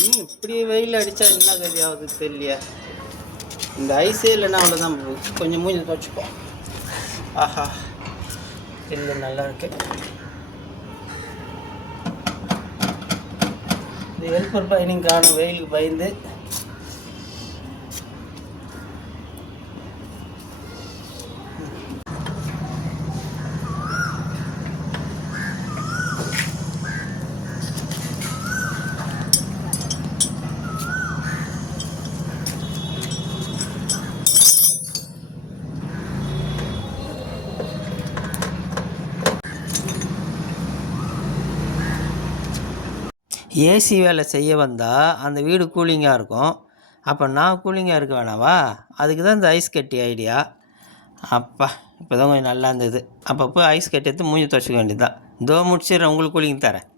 இப்படி வெயில் அடித்தா என்ன கதி ஆகுது தெரியலையா. இந்த ஐஸே இல்லைன்னா அவ்வளோதான். கொஞ்சம் மூஞ்சி துவச்சிப்போம். ஆஹா, இல்லை நல்லா இருக்கு. இந்த ஹெல்ப்பர் பையனிங் காணும் வெயிலுக்கு பயந்து ஏசி வேலை செய்ய வந்தால் அந்த வீடு கூலிங்காக இருக்கும். அப்போ நான் கூலிங்காக இருக்க வேணாவா? அதுக்கு தான் இந்த ஐஸ் கட்டி ஐடியா. அப்பா இப்போ தான் கொஞ்சம் நல்லா இருந்தது. அப்போ போய் ஐஸ் கட்டி எடுத்து மூஞ்சி துவச்சிக்க வேண்டியது தான். இதோ முடிச்சிடுறேன், உங்களுக்கு கூலிங் தரேன்.